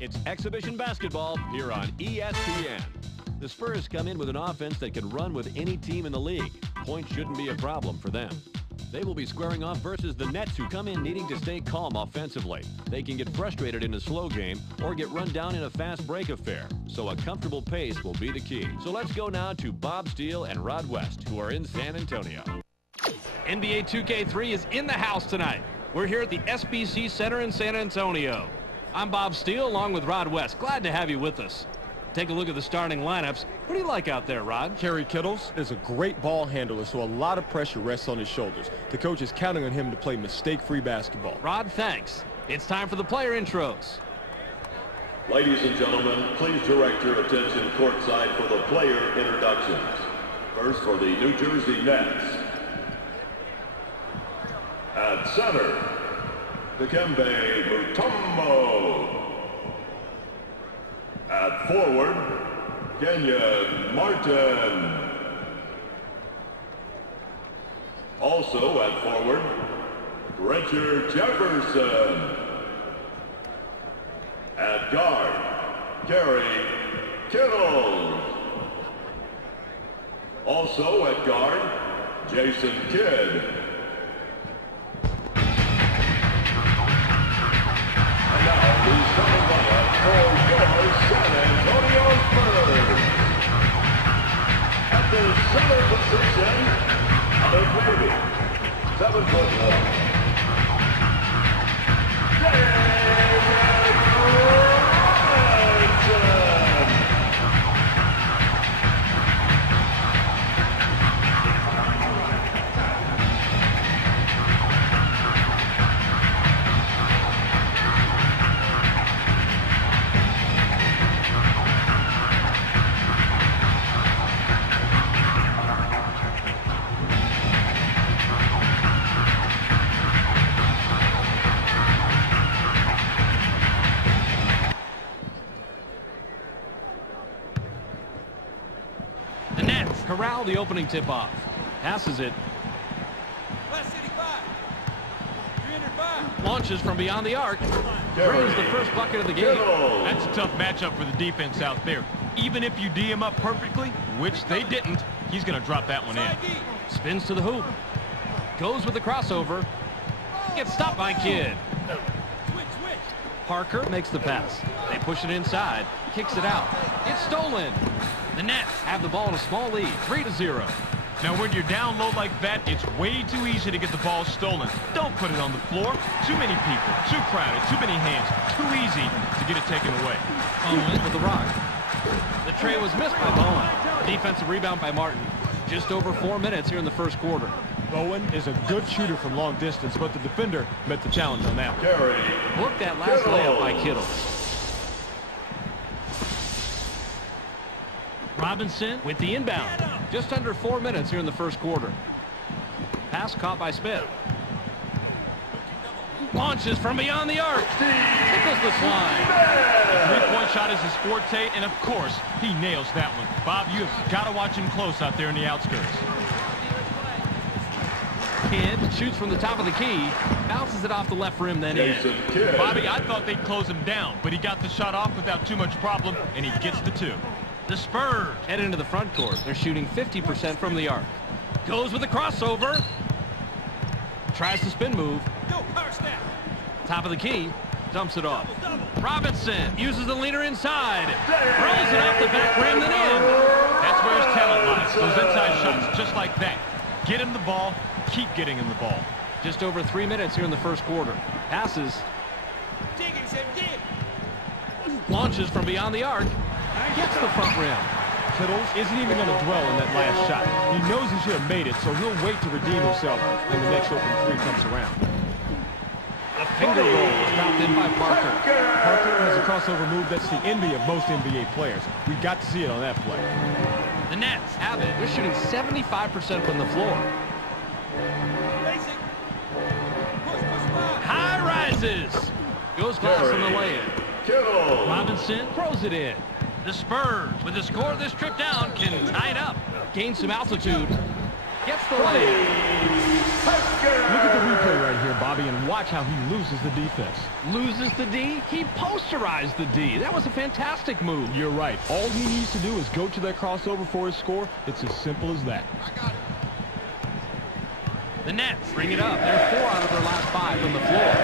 It's exhibition basketball here on ESPN. The Spurs come in with an offense that can run with any team in the league. Points shouldn't be a problem for them. They will be squaring off versus the Nets, who come in needing to stay calm offensively. They can get frustrated in a slow game or get run down in a fast break affair. So a comfortable pace will be the key. So let's go now to Bob Steele and Rod West, who are in San Antonio. NBA 2K3 is in the house tonight. We're here at the SBC Center in San Antonio. I'm Bob Steele along with Rod West. Glad to have you with us. Take a look at the starting lineups. What do you like out there, Rod? Kerry Kittles is a great ball handler, so a lot of pressure rests on his shoulders. The coach is counting on him to play mistake-free basketball. Rod, thanks. It's time for the player intros. Ladies and gentlemen, please direct your attention courtside for the player introductions. First for the New Jersey Nets. At center, Dikembe Mutombo. At forward, Kenyon Martin. Also at forward, Richard Jefferson. At guard, Kerry Kittles. Also at guard, Jason Kidd. And now the starting lineup for your San Antonio Spurs. At the center position, the baby, 7'1", David Robinson. The Nets corral the opening tip-off. Passes it. Last 85. 305. Launches from beyond the arc. Brings the first bucket of the game. That's a tough matchup for the defense out there. Even if you D him up perfectly, which they didn't, he's going to drop that one in. Spins to the hoop. Goes with the crossover. Gets stopped by Kidd. Parker makes the pass. They push it inside. Kicks it out. It's stolen. The Nets have the ball in a small lead, 3-0. Now, when you're down low like that, it's way too easy to get the ball stolen. Don't put it on the floor. Too many people, too crowded, too many hands. Too easy to get it taken away. Owen with the rock. The tray was missed by Bowen. Defensive rebound by Martin. Just over 4 minutes here in the first quarter. Bowen is a good shooter from long distance, but the defender met the challenge on that one. Look that last layup by Kittle. Robinson with the inbound. Just under 4 minutes here in the first quarter. Pass caught by Smith. Launches from beyond the arc. Tickles the slide. The three-point shot is his forte, and of course, he nails that one. Bob, you have got to watch him close out there in the outskirts. Kidd shoots from the top of the key. Bounces it off the left rim, then in. Bobby, I thought they'd close him down, but he got the shot off without too much problem, and he gets the two. The Spurs head into the front court. They're shooting 50% from the arc. Goes with the crossover. Tries to spin move. Top of the key. Dumps it off. Robinson uses the leaner inside. Throws it off the back rim and in. That's where his talent lies. Those inside shots just like that. Get him the ball. Keep getting him the ball. Just over 3 minutes here in the first quarter. Passes. Launches from beyond the arc. Gets the front rim. Kittles isn't even going to dwell on that last shot. He knows he should have made it, so he'll wait to redeem himself when the next open three comes around. The finger roll is dropped in by Parker. Parker has a crossover move that's the envy of most NBA players. We got to see it on that play. The Nets have it. They're shooting 75% from the floor. High rises. Goes glass on the lay-in. Robinson throws it in. The Spurs, with the score of this trip down, can tie it up. Gain some altitude. Gets the lay-in. Look at the replay right here, Bobby, and watch how he loses the defense. Loses the D? He posterized the D. That was a fantastic move. You're right. All he needs to do is go to that crossover for his score. It's as simple as that. The Nets bring it up. They're 4 out of their last 5 from the floor.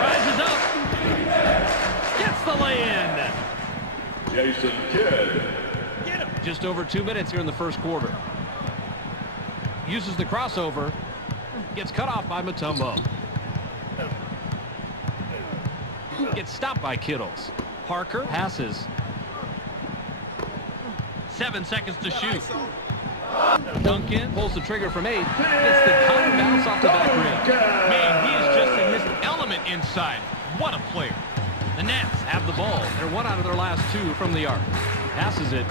Rises up. Gets the lay-in. Jason Kidd. Get him. Just over 2 minutes here in the first quarter. Uses the crossover. Gets cut off by Mutombo. Gets stopped by Kittles. Parker passes. 7 seconds to shoot. Duncan pulls the trigger from 8. Gets the time bounce off the back rim. Man, he is just in this element inside. What a player. The Nets have the ball. They're 1 out of their last 2 from the arc. Passes it.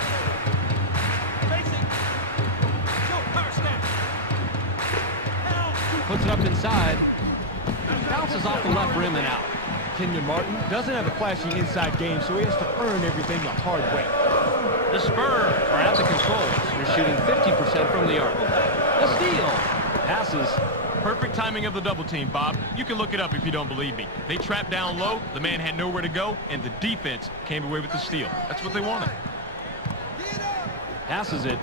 Puts it up inside. Bounces off the left rim and out. Kenyon Martin doesn't have a flashy inside game, so he has to earn everything the hard way. The Spurs are at the controls. They're shooting 50% from the arc. A steal. Passes. Perfect timing of the double team, Bob. You can look it up if you don't believe me. They trapped down low, the man had nowhere to go, and the defense came away with the steal. That's what they wanted. Passes it.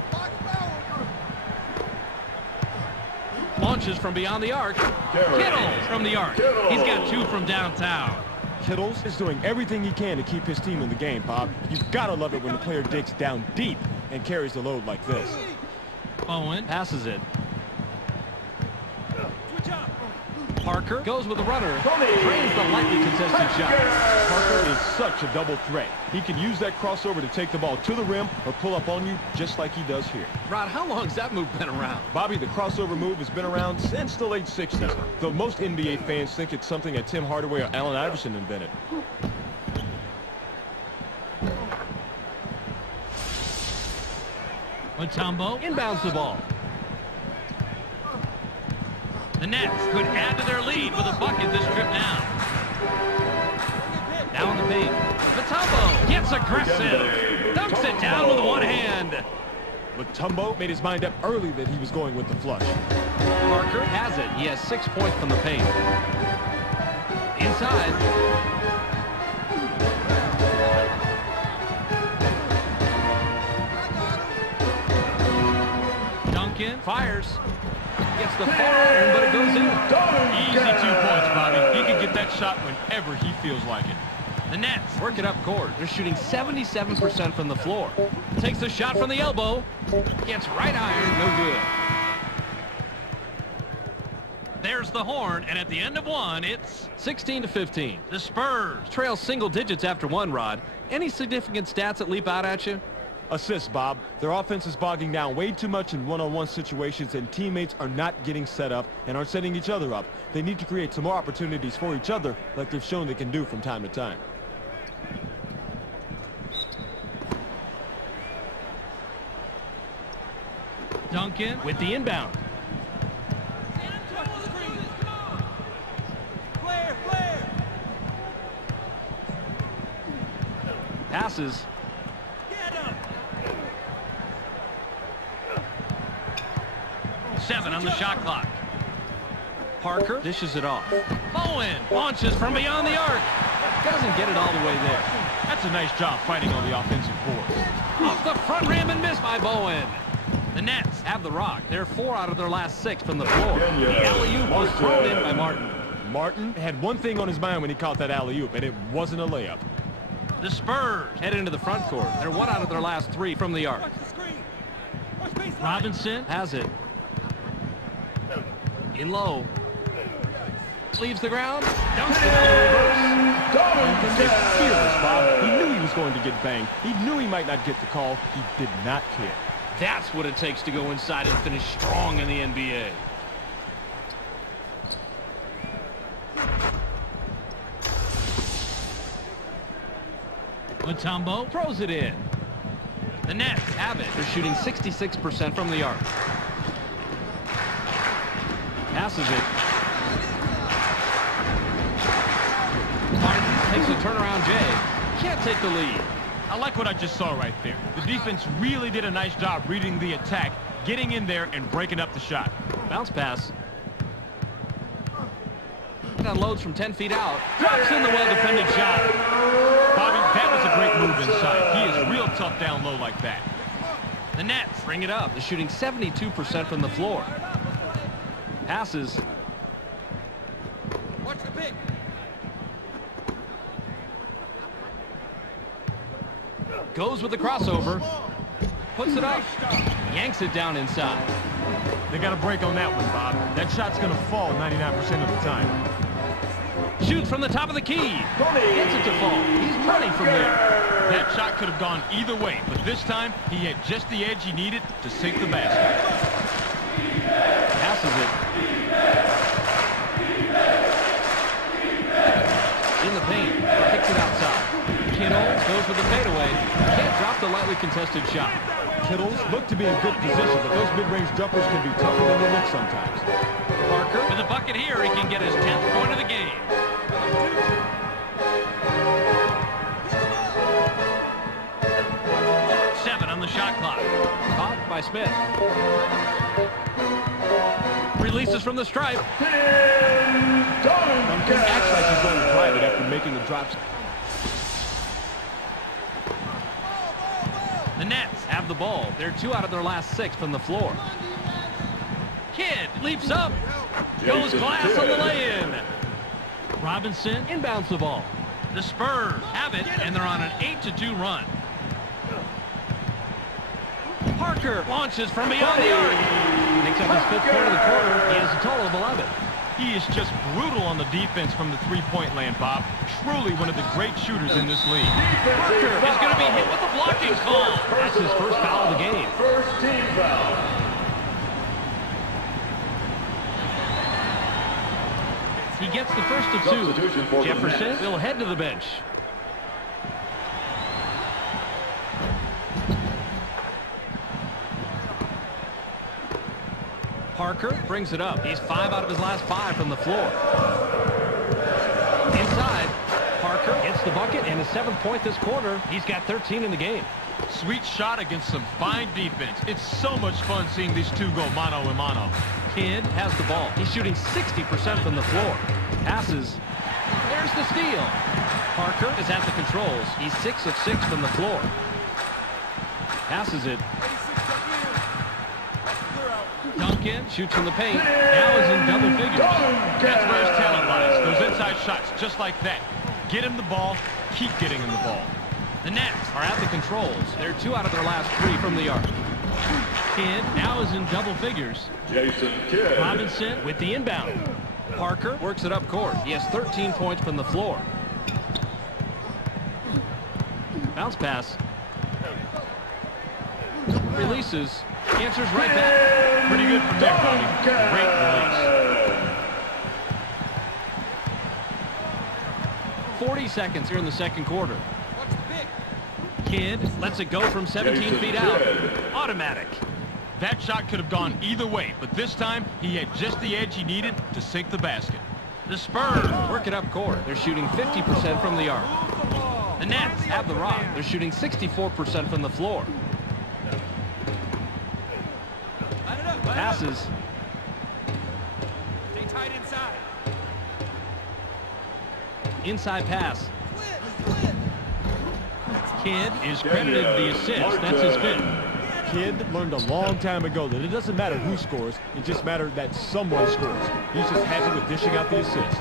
Launches from beyond the arc. Kittles from the arc. He's got 2 from downtown. Kittles is doing everything he can to keep his team in the game, Bob. You've got to love it when the player digs down deep and carries the load like this. Bowen passes it. Parker goes with a runner. Drains the lightly contested shot. Parker is such a double threat. He can use that crossover to take the ball to the rim or pull up on you just like he does here. Rod, how long has that move been around? Bobby, the crossover move has been around since the late 60s, though most NBA fans think it's something that Tim Hardaway or Allen Iverson invented. Mutombo inbounds the ball. The Nets could add to their lead with a bucket this trip down. Now in the paint. Mutombo gets aggressive. Dunks it down with one hand. Mutombo made his mind up early that he was going with the flush. Parker has it. He has 6 points from the paint. Inside. Duncan fires. Gets the far iron, but it goes in. Easy 2 points, Bobby. He can get that shot whenever he feels like it. The Nets work it up court. They're shooting 77% from the floor. Takes a shot from the elbow. Gets right iron, no good. There's the horn, and at the end of 1, it's 16-15. The Spurs trail single digits after 1, Rod. Any significant stats that leap out at you? Assists, Bob. Their offense is bogging down way too much in one-on-one situations, and teammates are not getting set up and aren't setting each other up. They need to create some more opportunities for each other like they've shown they can do from time to time. Duncan with the inbound. Passes. 7 on the shot clock. Parker dishes it off. Bowen launches from beyond the arc. Doesn't get it all the way there. That's a nice job fighting on the offensive board. Off the front rim and missed by Bowen. The Nets have the rock. They're 4 out of their last 6 from the floor. The alley-oop was thrown in by Martin. Martin had one thing on his mind when he caught that alley-oop, and it wasn't a layup. The Spurs head into the front court. They're 1 out of their last 3 from the arc. Robinson has it. In low. Leaves the ground. Dunks it out of reverse. It's fearless, Bob. He knew he was going to get banged. He knew he might not get the call. He did not care. That's what it takes to go inside and finish strong in the NBA. Mutombo throws it in. The Nets have it. They're shooting 66% from the arc. Passes it. Martin takes a turnaround J. Can't take the lead. I like what I just saw right there. The defense really did a nice job reading the attack, getting in there and breaking up the shot. Bounce pass. It unloads from 10 feet out. Drops in the well-defended shot. Bobby, that was a great move inside. He is real tough down low like that. The Nets bring it up. They're shooting 72% from the floor. Passes. Watch the pick. Goes with the crossover. Puts it up. Yanks it down inside. They got a break on that one, Bob. That shot's going to fall 99% of the time. Shoots from the top of the key. Gets it to fall. He's running from there. That shot could have gone either way, but this time he had just the edge he needed to sink the basket. Passes it. In the paint. Kicks it outside. Kittle goes with the fadeaway. Can't drop the lightly contested shot. Kittles look to be in good position, but those mid-range jumpers can be tougher than they look sometimes. Parker with a bucket here. He can get his 10th point of the game. On the shot clock. Caught by Smith. Releases from the stripe. Duncan acts like he's going to drive it after making the drops. The Nets have the ball. They're 2 out of their last 6 from the floor. Kidd leaps up. Goes glass on the lay-in. Robinson inbounds the ball. The Spurs have it, and they're on an 8-2 run. Parker launches from beyond the arc. Makes up his 5th point of the quarter. He has a total of 11. He is just brutal on the defense from the three-point land, Bob. Truly one of the great shooters in this league. Parker is going to be hit with a blocking call. That's his first foul of the game. First team foul. He gets the first of 2. Jefferson will head to the bench. Parker brings it up. He's 5 out of his last 5 from the floor. Inside, Parker gets the bucket and his 7th point this quarter. He's got 13 in the game. Sweet shot against some fine defense. It's so much fun seeing these two go mano-a-mano. Kidd has the ball. He's shooting 60% from the floor. Passes. There's the steal. Parker is at the controls. He's 6 of 6 from the floor. Passes it. Duncan shoots from the paint. Now is in double figures. That's where his talent lies. Those inside shots just like that. Get him the ball. Keep getting him the ball. The Nets are at the controls. They're 2 out of their last 3 from the arc. Kidd now is in double figures. Jason Kidd. Robinson with the inbound. Parker works it up court. He has 13 points from the floor. Bounce pass. Releases. Answers right back. Pretty good from there, Bobby. Great release. 40 seconds here in the second quarter. Kidd lets it go from 17 feet out. Automatic. That shot could have gone either way, but this time he had just the edge he needed to sink the basket. The Spurs work it up court. They're shooting 50% from the arc. The Nets have the rock. They're shooting 64% from the floor. Passes. Stay tight inside. Inside pass. Kidd is credited the assist. That's his 5th. Kidd learned a long time ago that it doesn't matter who scores. It just matters that someone scores. He's just happy with dishing out the assist.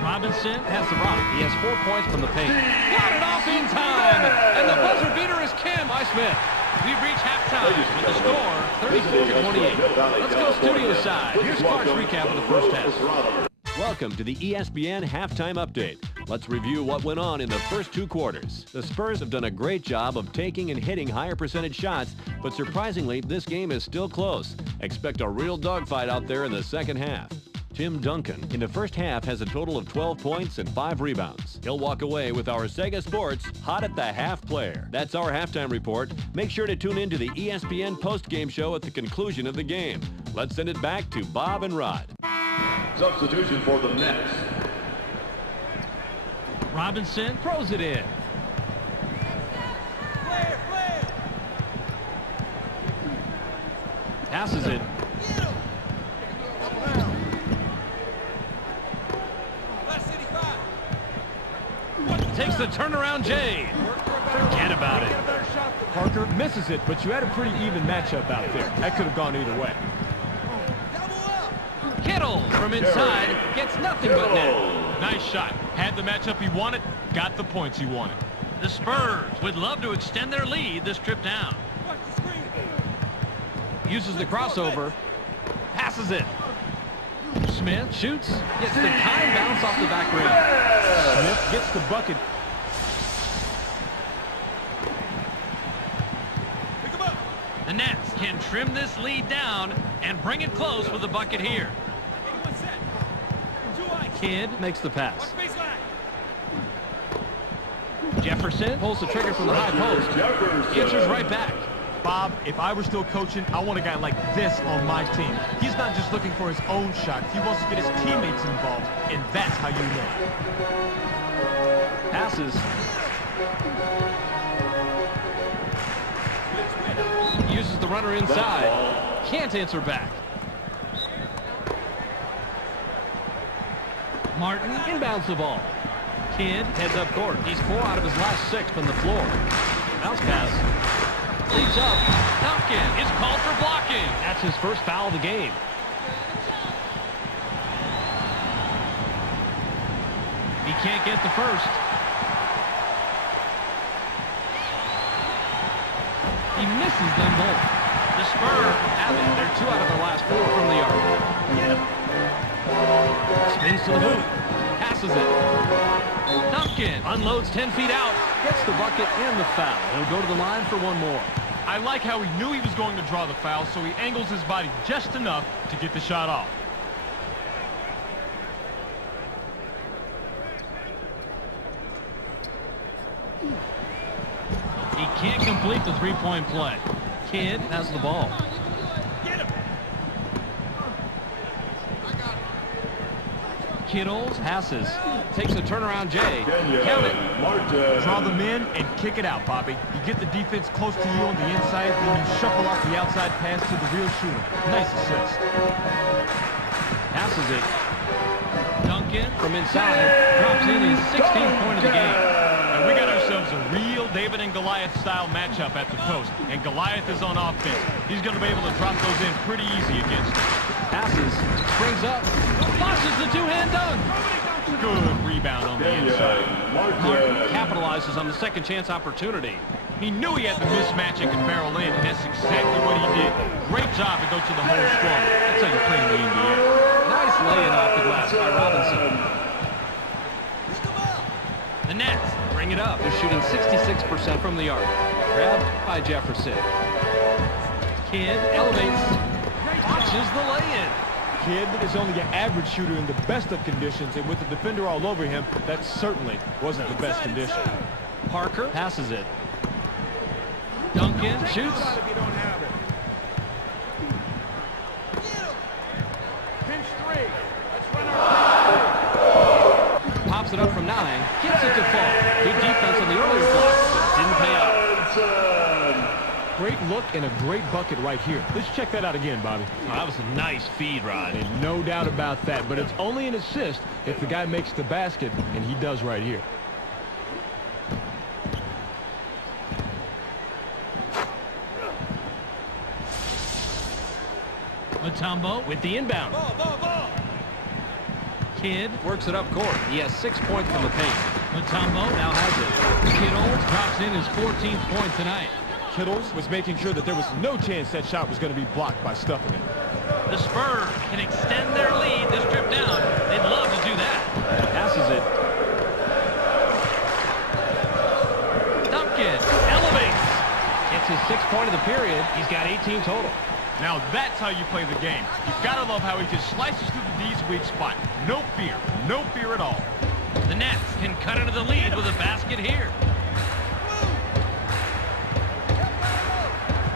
Robinson has the rock. He has 4 points from the paint. Got it off in time. And the buzzer beater is Cam by Smith. We've reached halftime with the score 34-28. Let's go studio side. Here's Clark's recap of the first half. Welcome to the ESPN Halftime Update. Let's review what went on in the first 2 quarters. The Spurs have done a great job of taking and hitting higher percentage shots, but surprisingly, this game is still close. Expect a real dogfight out there in the second half. Tim Duncan, in the first half, has a total of 12 points and 5 rebounds. He'll walk away with our Sega Sports Hot at the Half player. That's our halftime report. Make sure to tune in to the ESPN postgame show at the conclusion of the game. Let's send it back to Bob and Rod. Substitution for the Nets. Robinson throws it in. Passes it. the turnaround J. Forget about it. Parker misses it, but you had a pretty even matchup out there. That could have gone either way. Kittle from inside gets nothing but net. Nice shot. Had the matchup he wanted, got the points he wanted. The Spurs would love to extend their lead this trip down. Uses the crossover. Passes it. Smith shoots. Gets the time bounce off the back rim. Smith gets the bucket. The Nets can trim this lead down and bring it close with a bucket here. Kidd makes the pass. Jefferson pulls the trigger from the high post. Answers right back. Bob, if I were still coaching, I want a guy like this on my team. He's not just looking for his own shot. He wants to get his teammates involved, and that's how you win. Passes. Uses the runner inside. Can't answer back. Martin inbounds the ball. Kidd heads up court. He's 4 out of his last 6 from the floor. Bounce pass. Leads up. Duncan is called for blocking. That's his first foul of the game. He can't get the first. He misses them both. The Spurs have it. They're 2 out of their last 4 from the arc. Spins to the hoop. Passes it. Duncan unloads 10 feet out. Gets the bucket and the foul. He'll go to the line for one more. I like how he knew he was going to draw the foul, so he angles his body just enough to get the shot off. He can't complete the three-point play. Kidd has the ball. Kittles passes. Takes a turnaround J. Count it. Draw them in and kick it out, Bobby. You get the defense close to you on the inside, then you shuffle off the outside pass to the real shooter. Nice assist. Passes it. Duncan from inside drops in his 16th point of the game. And we got ourselves a real David and Goliath style matchup at the post. And Goliath is on offense. He's going to be able to drop those in pretty easy against him. Passes. Springs up. Flashes the two-hand dunk. Good rebound on the inside. Martin capitalizes on the second chance opportunity. He knew he had the mismatch and could barrel in, and that's exactly what he did. Great job to go to the hole strong. That's how you play in the NBA. Nice laying off the glass by Robinson. The Nets bring it up. They're shooting 66% from the arc. Grabbed by Jefferson. Kidd elevates. Watches the lay-in. Kidd is only an average shooter in the best of conditions, and with the defender all over him, that certainly wasn't the best condition. Parker passes it. Duncan shoots. Pops it up from 9. Gets it to fall. Good defense on the earlier block. Didn't pay off. Great look and a great bucket right here. Let's check that out again, Bobby. Oh, that was a nice feed, Rod. And no doubt about that, but it's only an assist if the guy makes the basket, and he does right here. Mutombo with the inbound. Kidd works it up court. He has 6 points from the paint. Mutombo now has it. Kittle drops in his 14th point tonight. Kittles was making sure that there was no chance that shot was going to be blocked by stuffing it. The Spurs can extend their lead this trip down. They'd love to do that. Passes it. Duncan elevates. It's his 6th point of the period. He's got 18 total. Now that's how you play the game. You've got to love how he just slices through the D's weak spot. No fear at all. The Nets can cut into the lead with a basket here.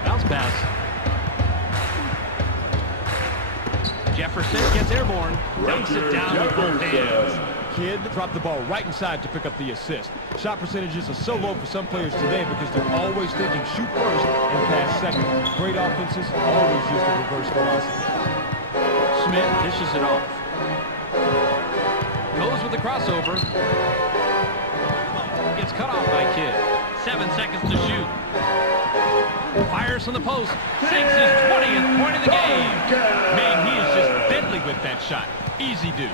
Bounce pass. Jefferson gets airborne. Dunks it down with both hands. Kidd dropped the ball right inside to pick up the assist. Shot percentages are so low for some players today because they're always thinking shoot first and pass second. Great offenses always use the reverse philosophy. Smith dishes it off. Goes with the crossover. It's cut off by Kidd. 7 seconds to shoot. Fires from the post. Sinks his 20th point of the game. Man, he is just deadly with that shot. Easy deuce.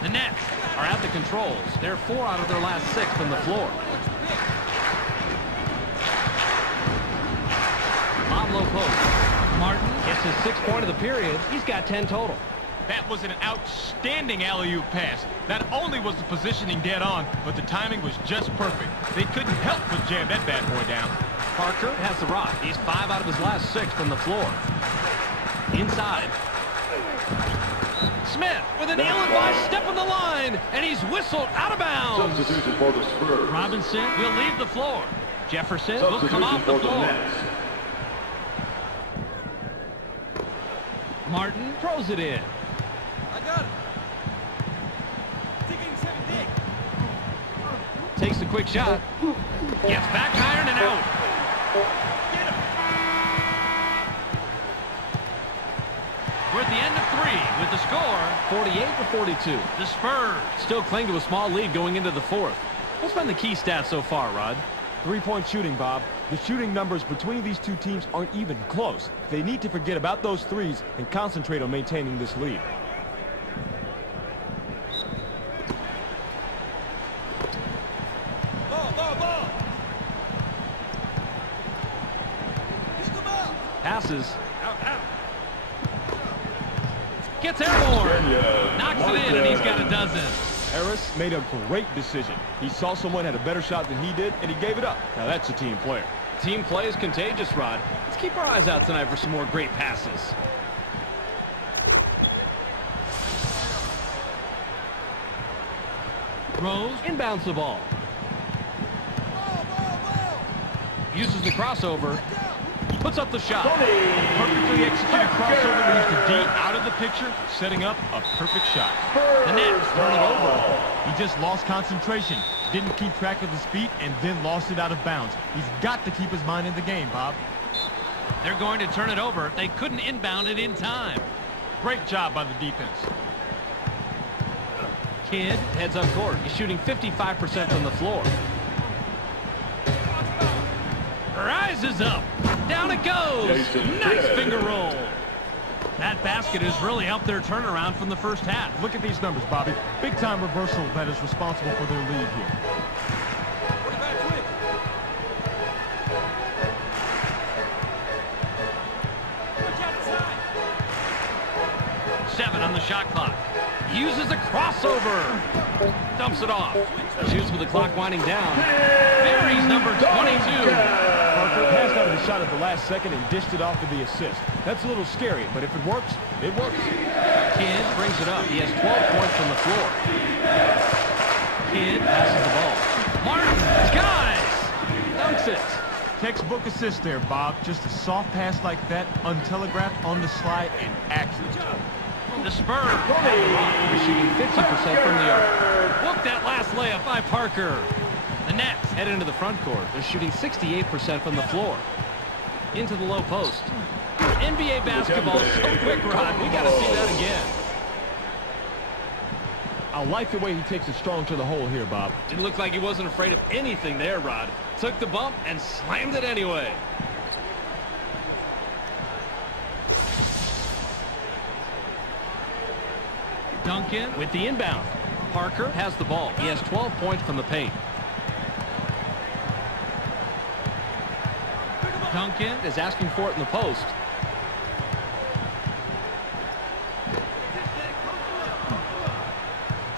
The Nets are at the controls. They're 4 out of their last 6 from the floor. On low post. Martin gets his 6th point of the period. He's got 10 total. That was an outstanding alley-oop pass. Not only was the positioning dead on, but the timing was just perfect. They couldn't help but jam that bad boy down. Parker has the rock. He's 5 out of his last 6 from the floor. Inside. Smith with an ill-advised step on the line, and he's whistled out of bounds. Substitution for the Spurs. Robinson will leave the floor. Jefferson will come off the floor. Martin throws it in. I got it. Digging 7 dig. Takes the quick shot. Gets back iron and out. Get him. We're at the end of 3 with the score 48-42. The Spurs still cling to a small lead going into the 4th. What's been the key stats so far, Rod? 3-point shooting, Bob. The shooting numbers between these two teams aren't even close. They need to forget about those threes and concentrate on maintaining this lead. Ball. Pistol ball. Passes. Out. Gets airborne. Knocks it in, and he's got a dozen. Harris made a great decision. He saw someone had a better shot than he did, and he gave it up. Now that's a team player. Team play is contagious, Rod. Let's keep our eyes out tonight for some more great passes. Rose inbounds the ball. Ball. Uses the crossover. Puts up the shot. Perfectly executed crossover leaves the D out of the picture, setting up a perfect shot. The Nets turn it over. He just lost concentration, didn't keep track of his feet, and then lost it out of bounds. He's got to keep his mind in the game, Bob. They're going to turn it over. They couldn't inbound it in time. Great job by the defense. Kidd heads up court. He's shooting 55% from the floor. Rises up. Down it goes. Nice finger roll. That basket has really helped their turnaround from the first half. Look at these numbers, Bobby. Big-time reversal that is responsible for their lead here. 45 twig. Watch out inside. 7 on the shot clock. Uses a crossover. Dumps it off. Shoots with the clock winding down. Buries number 22. Parker passed out of the shot at the last second and dished it off for the assist. That's a little scary, but if it works, it works. Kidd brings it up. He has 12 points from the floor. Kidd passes the ball. Martin, guys, dunks it. Textbook assist there, Bob. Just a soft pass like that, untelegraphed on the slide and accurate. The Spurs are shooting 50% from the arc. Look that last layup by Parker. The Nets head into the front court. They're shooting 68% from the floor. Into the low post. NBA basketball so quick, Rod. We got to see that again. I like the way he takes it strong to the hole here, Bob. Didn't look like he wasn't afraid of anything there, Rod. Took the bump and slammed it anyway. Duncan with the inbound. Parker has the ball. He has 12 points from the paint. Duncan is asking for it in the post.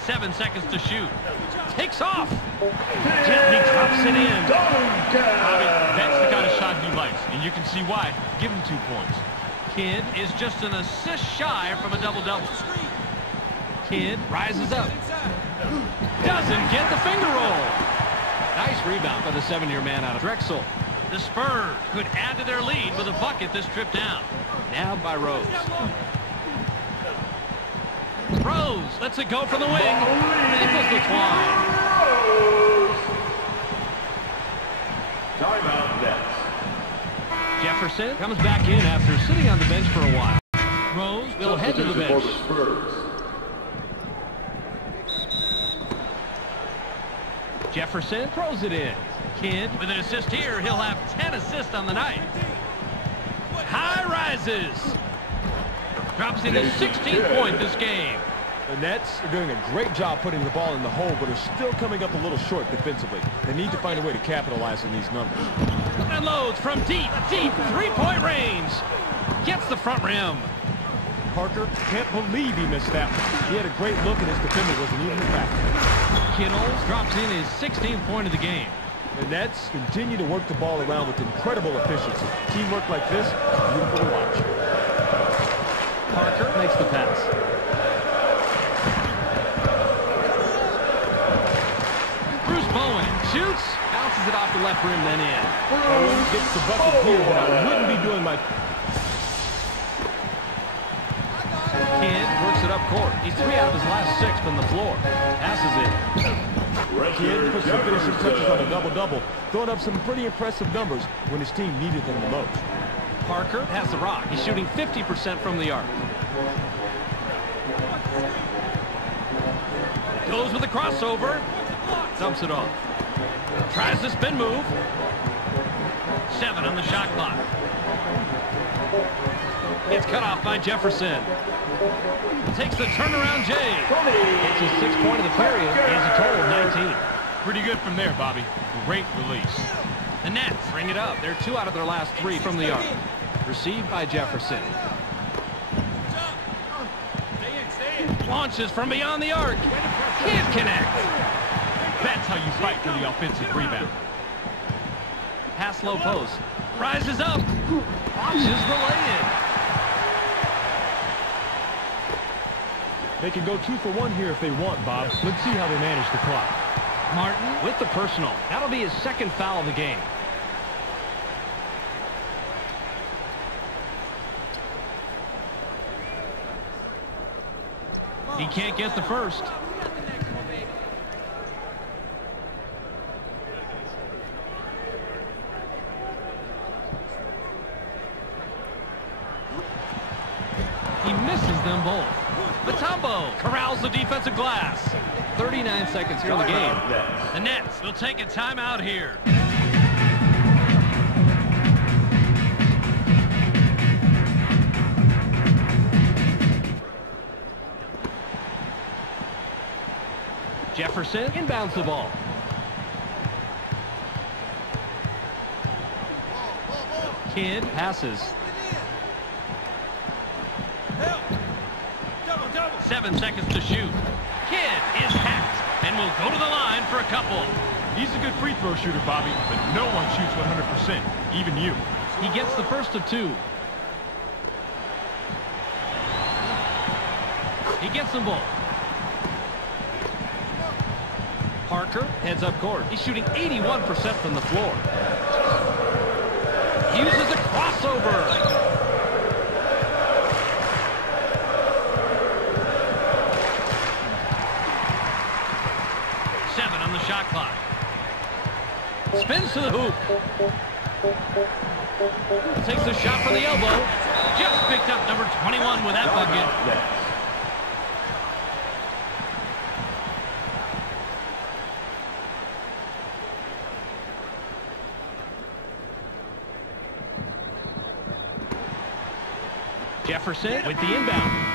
Seven seconds to shoot. Takes off. Gently drops it in. Bobby, that's the kind of shot he likes, and you can see why. Give him 2 points. Kidd is just an assist shy from a double-double. Kidd rises up. Doesn't get the finger roll. Nice rebound by the 7-year man out of Drexel. The Spurs could add to their lead with a bucket this trip down. Nabbed by Rose. Rose lets it go from the wing. Nichols the twine. Timeout Nets. Jefferson comes back in after sitting on the bench for a while. Rose will head to the bench. For the Spurs. Jefferson throws it in. Kidd with an assist here. He'll have 10 assists on the night. High rises. Drops in his 16th point this game. The Nets are doing a great job putting the ball in the hole, but are still coming up a little short defensively. They need to find a way to capitalize on these numbers. Unloads from deep three-point range. Gets the front rim. Parker can't believe he missed that one. He had a great look, and his defender wasn't even a factor. Kittle drops in his 16th point of the game. The Nets continue to work the ball around with incredible efficiency. Teamwork like this is beautiful to watch. Parker makes the pass. Shoots, bounces it off the left rim, then in. Owen gets the bucket here, but I wouldn't be doing my... Kidd works it up court. He's 3 out of his last 6 from the floor. Passes it. Kidd puts the finishing touches on a double-double, throwing up some pretty impressive numbers when his team needed them the most. Parker has the rock. He's shooting 50% from the arc. Goes with a crossover. Dumps it off. Tries the spin move. 7 on the shot clock. It's cut off by Jefferson. Takes the turnaround J. It's his 6th point of the period. He has a total of 19. Pretty good from there, Bobby. Great release. The Nets bring it up. They're 2 out of their last 3 from the arc. Received by Jefferson. Launches from beyond the arc. Can't connect. That's how you fight for the offensive rebound. Pass low post. Rises up. Launches related. They can go 2 for 1 here if they want, Bob. Let's see how they manage the clock. Martin with the personal. That'll be his 2nd foul of the game. He can't get the first. He misses them both. Matumbo corrals the defensive glass. 39 seconds here in the game. The Nets will take a timeout here. Jefferson inbounds the ball. Kidd passes. 7 seconds to shoot. Kidd is hacked and will go to the line for a couple. He's a good free throw shooter, Bobby, but no one shoots 100%, even you. He gets the first of 2. He gets them both. Parker heads up court. He's shooting 81% from the floor. Uses a crossover. Shot clock. Spins to the hoop. Takes a shot from the elbow. Just picked up number 21 with that bucket. Jefferson with the inbound.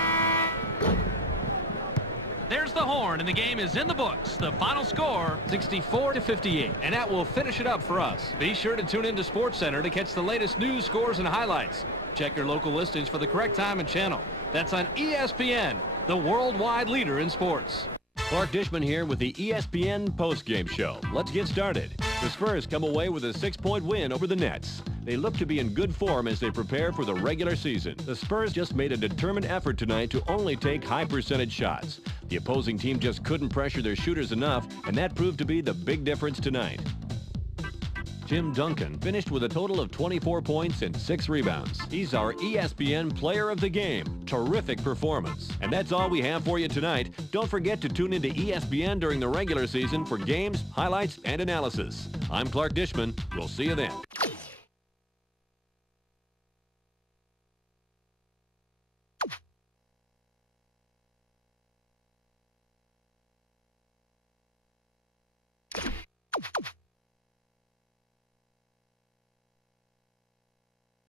There's the horn, and the game is in the books. The final score, 64-58. And that will finish it up for us. Be sure to tune into SportsCenter to catch the latest news, scores, and highlights. Check your local listings for the correct time and channel. That's on ESPN, the worldwide leader in sports. Clark Dishman here with the ESPN postgame show. Let's get started. The Spurs come away with a 6-point win over the Nets. They look to be in good form as they prepare for the regular season. The Spurs just made a determined effort tonight to only take high-percentage shots. The opposing team just couldn't pressure their shooters enough, and that proved to be the big difference tonight. Tim Duncan finished with a total of 24 points and 6 rebounds. He's our ESPN Player of the Game. Terrific performance. And that's all we have for you tonight. Don't forget to tune into ESPN during the regular season for games, highlights, and analysis. I'm Clark Dishman. We'll see you then.